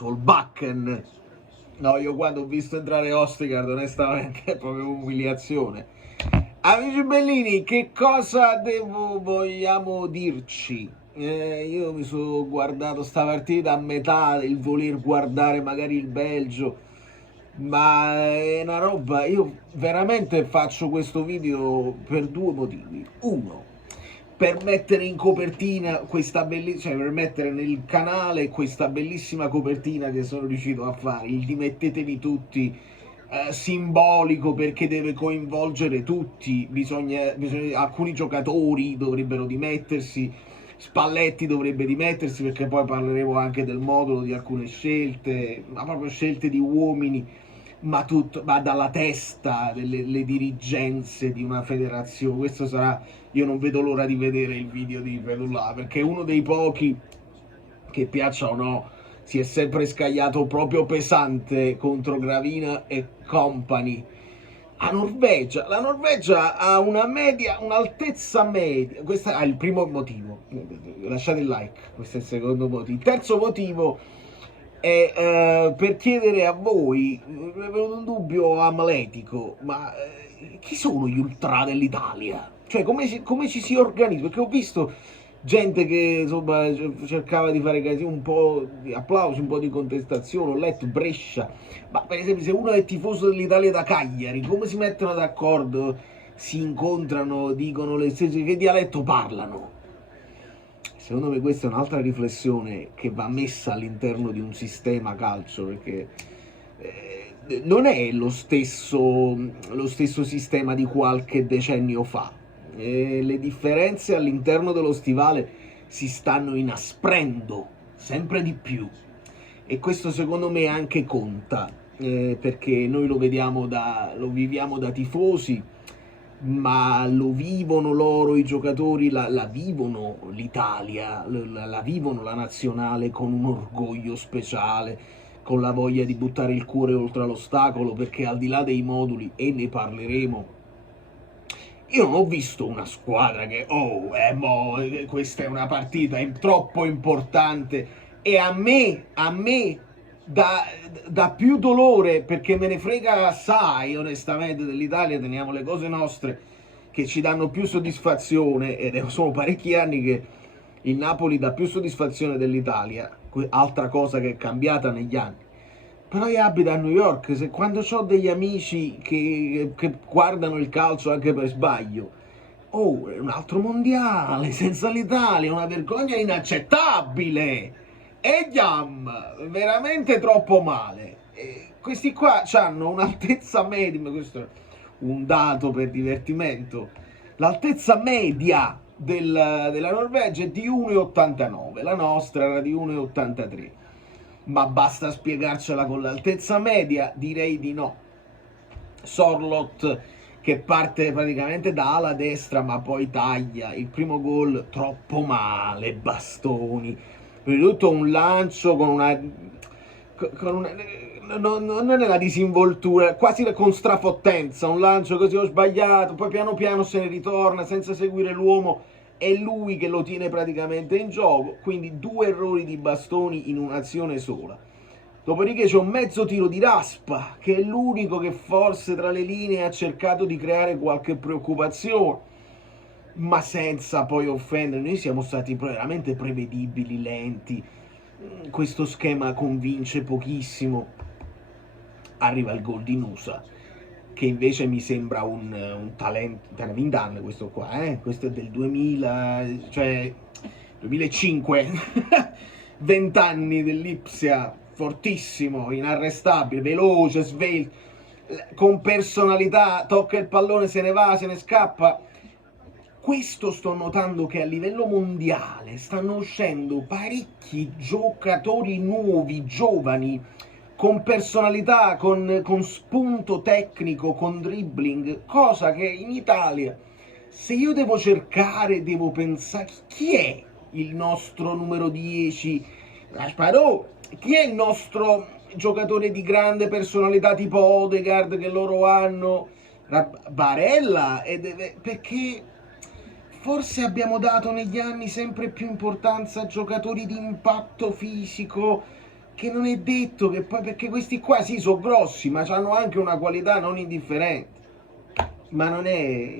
Solbakken. No, io quando ho visto entrare Ostergaard onestamente è proprio umiliazione. Amici bellini, che cosa vogliamo dirci? Io mi sono guardato sta partita a metà, il voler guardare magari il Belgio, ma è una roba, io veramente faccio questo video per due motivi. Uno, per mettere in copertina questa bellissima, cioè per mettere nel canale questa bellissima copertina che sono riuscito a fare, il dimettetevi tutti, simbolico perché deve coinvolgere tutti, alcuni giocatori dovrebbero dimettersi, Spalletti dovrebbe dimettersi perché poi parleremo anche del modulo di alcune scelte, ma proprio scelte di uomini, ma tutto va dalla testa delle dirigenze di una federazione. Questo sarà, io non vedo l'ora di vedere il video di Fedullah perché è uno dei pochi che, piaccia o no, si è sempre scagliato proprio pesante contro Gravina e company. La Norvegia ha una media, un'altezza media, questo è il primo motivo, lasciate il like, questo è il secondo motivo. Il terzo motivo è per chiedere a voi, mi è venuto un dubbio amletico, ma chi sono gli ultra dell'Italia? Cioè come ci si organizza? Perché ho visto gente che insomma cercava di fare un po' di applausi, un po' di contestazione, ho letto Brescia, ma per esempio se uno è tifoso dell'Italia da Cagliari, come si mettono d'accordo, si incontrano, dicono le stesse, che dialetto parlano? Secondo me questa è un'altra riflessione che va messa all'interno di un sistema calcio, perché non è lo stesso sistema di qualche decennio fa. Le differenze all'interno dello stivale si stanno inasprendo sempre di più e questo secondo me anche conta, perché noi lo viviamo da tifosi, ma lo vivono loro i giocatori, la vivono l'Italia, la vivono la nazionale con un orgoglio speciale, con la voglia di buttare il cuore oltre l'ostacolo, perché al di là dei moduli, e ne parleremo, io non ho visto una squadra che, questa è una partita troppo importante, e a me dà più dolore, perché me ne frega assai onestamente dell'Italia, teniamo le cose nostre che ci danno più soddisfazione, ed sono parecchi anni che il Napoli dà più soddisfazione dell'Italia, altra cosa che è cambiata negli anni. Però io abito a New York, quando ho degli amici che guardano il calcio anche per sbaglio, è un altro mondiale senza l'Italia, è una vergogna inaccettabile. E veramente troppo male. Questi qua hanno un'altezza media, questo è un dato per divertimento, l'altezza media della Norvegia è di 1,89, la nostra era di 1,83. Ma basta spiegarcela con l'altezza media? Direi di no. Sorloth che parte praticamente da ala destra ma poi taglia, il primo gol troppo male, bastoni, prima di tutto un lancio con una non è la disinvoltura, quasi con strafottenza, un lancio così, ho sbagliato, poi piano piano se ne ritorna senza seguire l'uomo, è lui che lo tiene praticamente in gioco, quindi due errori di bastoni in un'azione sola. Dopodiché c'è un mezzo tiro di Raspa, che è l'unico che forse tra le linee ha cercato di creare qualche preoccupazione, ma senza poi offendere. Noi siamo stati veramente prevedibili, lenti, questo schema convince pochissimo. Arriva il gol di Nusa, che invece mi sembra un talento, Vindan questo qua, questo è del 2000, cioè 2005, 20 anni dell'Ipsia, fortissimo, inarrestabile, veloce, svelto, con personalità, tocca il pallone, se ne va, se ne scappa. Questo sto notando, che a livello mondiale stanno uscendo parecchi giocatori nuovi, giovani, con personalità, con spunto tecnico, con dribbling, cosa che in Italia, se io devo cercare, devo pensare chi è il nostro numero 10, chi è il nostro giocatore di grande personalità tipo Odegaard che loro hanno, Barella, perché forse abbiamo dato negli anni sempre più importanza a giocatori di impatto fisico che non è detto che poi, perché questi qua sì sono grossi, ma hanno anche una qualità non indifferente. Ma non è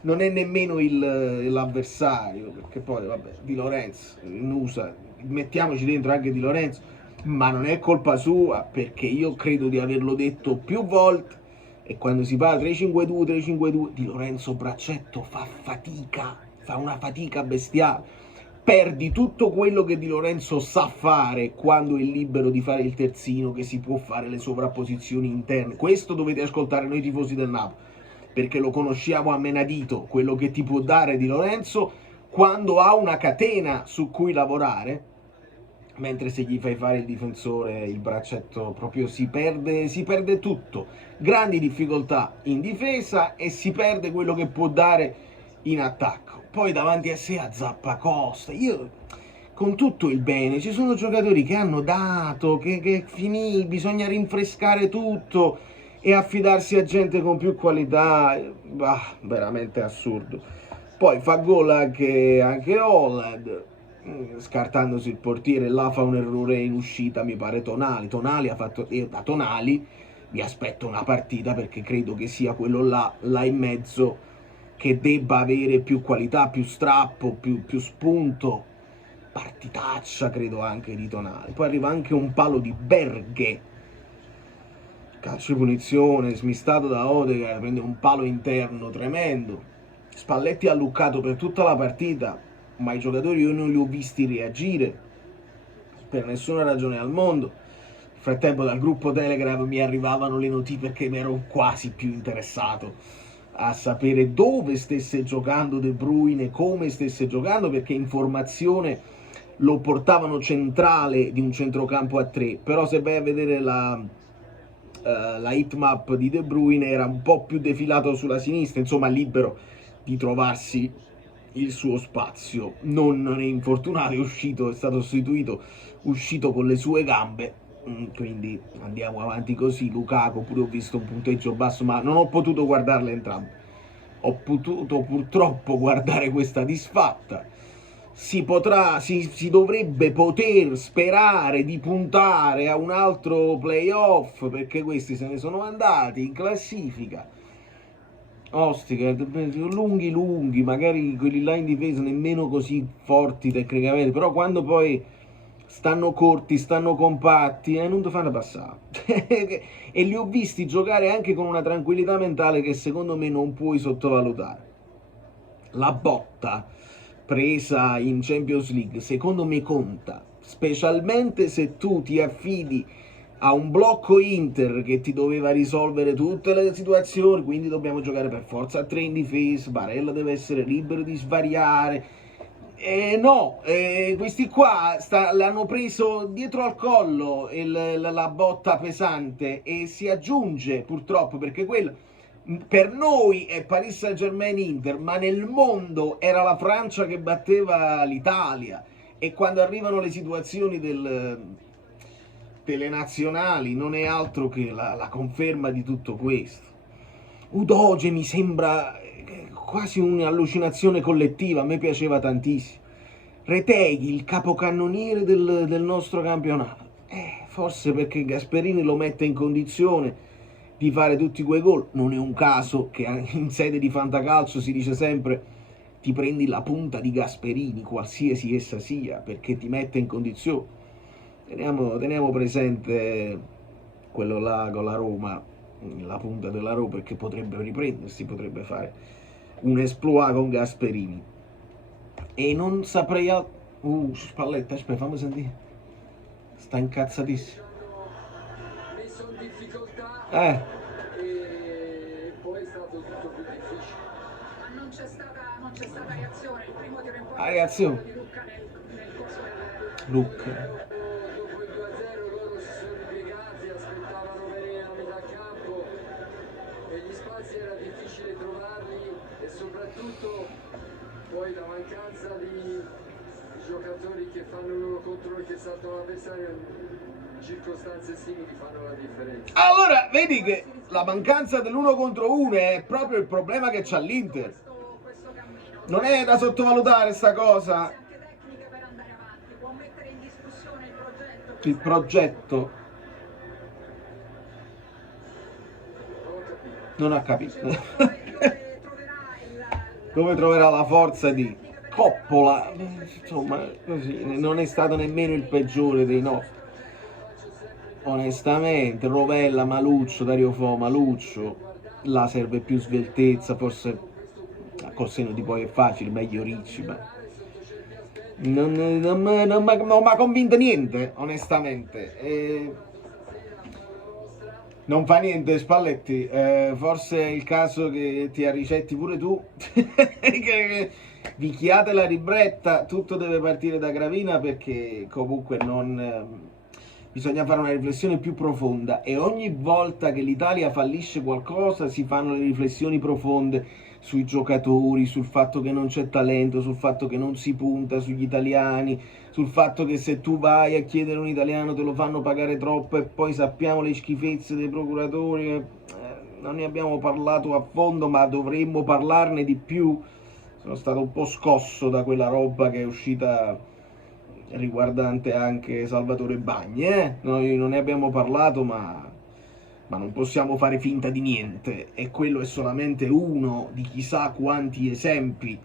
nemmeno l'avversario, perché poi vabbè, Di Lorenzo, Nusa, mettiamoci dentro anche Di Lorenzo, ma non è colpa sua, perché io credo di averlo detto più volte, e quando si parla 3-5-2, 3-5-2, Di Lorenzo Braccetto fa fatica, fa una fatica bestiale. Perdi tutto quello che Di Lorenzo sa fare quando è libero di fare il terzino, che si può fare le sovrapposizioni interne. Questo dovete ascoltare noi tifosi del Napoli, perché lo conosciamo a menadito, quello che ti può dare Di Lorenzo quando ha una catena su cui lavorare, mentre se gli fai fare il difensore, il Braccetto proprio si perde tutto. Grandi difficoltà in difesa e si perde quello che può dare in attacco. Poi davanti a sé a Zappacosta, io con tutto il bene, ci sono giocatori che hanno dato, che finì, bisogna rinfrescare tutto e affidarsi a gente con più qualità, veramente assurdo. Poi fa gol anche Holland, scartandosi il portiere, là fa un errore in uscita, mi pare Tonali ha fatto, e da Tonali mi aspetto una partita, perché credo che sia quello là in mezzo che debba avere più qualità, più strappo, più spunto. Partitaccia credo anche di Tonali. Poi arriva anche un palo di Berghe, calcio di punizione, smistato da Odegaard, prende un palo interno tremendo. Spalletti ha luccato per tutta la partita, ma i giocatori io non li ho visti reagire per nessuna ragione al mondo. Nel frattempo dal gruppo Telegram mi arrivavano le notizie, perché mi ero quasi più interessato a sapere dove stesse giocando De Bruyne, come stesse giocando, perché informazione lo portavano centrale di un centrocampo a 3, però se vai a vedere la hitmap di De Bruyne era un po' più defilato sulla sinistra, insomma libero di trovarsi il suo spazio. Non è infortunato, è stato sostituito, uscito con le sue gambe, quindi andiamo avanti così. Lukaku pure ho visto un punteggio basso, ma non ho potuto guardarle entrambe, ho potuto purtroppo guardare questa disfatta. Si dovrebbe poter sperare di puntare a un altro playoff, perché questi se ne sono andati in classifica. Ostica, lunghi, magari quelli là in difesa nemmeno così forti tecnicamente, però quando poi stanno corti, stanno compatti, non ti fanno passare. E li ho visti giocare anche con una tranquillità mentale che secondo me non puoi sottovalutare. La botta presa in Champions League secondo me conta, specialmente se tu ti affidi a un blocco Inter che ti doveva risolvere tutte le situazioni, quindi dobbiamo giocare per forza a 3 in difesa, Barella deve essere libero di svariare. No, questi qua l'hanno preso dietro al collo la botta pesante, e si aggiunge purtroppo, perché quello per noi è Paris Saint-Germain Inter, ma nel mondo era la Francia che batteva l'Italia, e quando arrivano le situazioni delle nazionali non è altro che la conferma di tutto questo. Udoge mi sembra quasi un'allucinazione collettiva, a me piaceva tantissimo. Reteghi, il capocannoniere del nostro campionato, forse perché Gasperini lo mette in condizione di fare tutti quei gol. Non è un caso che in sede di fantacalcio si dice sempre: ti prendi la punta di Gasperini, qualsiasi essa sia, perché ti mette in condizione. Teniamo presente quello là con la Roma, la punta della Roma, perché potrebbe riprendersi, potrebbe fare un exploit con Gasperini. E non saprei Spalletta, aspetta, fammi sentire. Sta incazzatissimo. Messo in difficoltà E poi è stato tutto più difficile. Ma non c'è stata reazione. Il primo tiro in porta reazione di Lucca nel corso del Lucca. Dopo il 2-0 loro si sono ripiegati, aspettavano venire a metà campo e gli spazi era difficile trovarli, e soprattutto poi la mancanza di giocatori che fanno l'uno contro uno, che saltano l'avversario in circostanze simili, fanno la differenza. Allora, vedi che la mancanza dell'1 contro 1 è proprio il problema che c'ha l'Inter. questo cammino. Non è da sottovalutare sta cosa. Anche tecniche per andare avanti, può mettere in discussione il progetto il progetto non ha capito. Dove troverà la forza di Coppola, insomma, così, non è stato nemmeno il peggiore dei nostri. Onestamente, Rovella, Maluccio, Dario Fo, Maluccio, là serve più sveltezza, forse col senno di poi è facile, meglio Ricci, ma non mi ha convinto niente, onestamente. Non fa niente Spalletti, forse è il caso che ti arricetti pure tu, che vichiate la ribretta, tutto deve partire da Gravina, perché comunque bisogna fare una riflessione più profonda, e ogni volta che l'Italia fallisce qualcosa si fanno le riflessioni profonde sui giocatori, sul fatto che non c'è talento, sul fatto che non si punta sugli italiani, sul fatto che se tu vai a chiedere un italiano te lo fanno pagare troppo, e poi sappiamo le schifezze dei procuratori. Non ne abbiamo parlato a fondo, ma dovremmo parlarne di più. Sono stato un po' scosso da quella roba che è uscita riguardante anche Salvatore Bagni. Noi non ne abbiamo parlato, ma non possiamo fare finta di niente, e quello è solamente uno di chissà quanti esempi.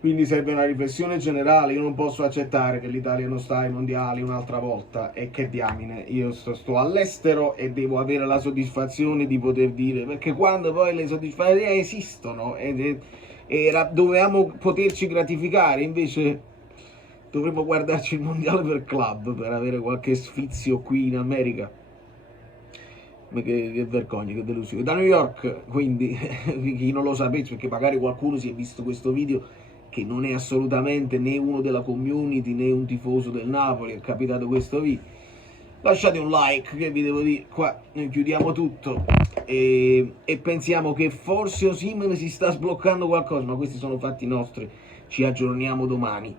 Quindi serve una riflessione generale. Io non posso accettare che l'Italia non sta ai mondiali un'altra volta, e che diamine, io sto all'estero e devo avere la soddisfazione di poter dire, perché quando poi le soddisfazioni esistono dovevamo poterci gratificare, invece dovremmo guardarci il mondiale per club per avere qualche sfizio qui in America. Ma che vergogna, che delusione. Da New York, quindi, chi non lo sapesse, perché magari qualcuno si è visto questo video che non è assolutamente né uno della community né un tifoso del Napoli, è capitato questo video, lasciate un like, che vi devo dire, qua noi chiudiamo tutto e pensiamo che forse Osimhen si sta sbloccando qualcosa, ma questi sono fatti nostri, ci aggiorniamo domani.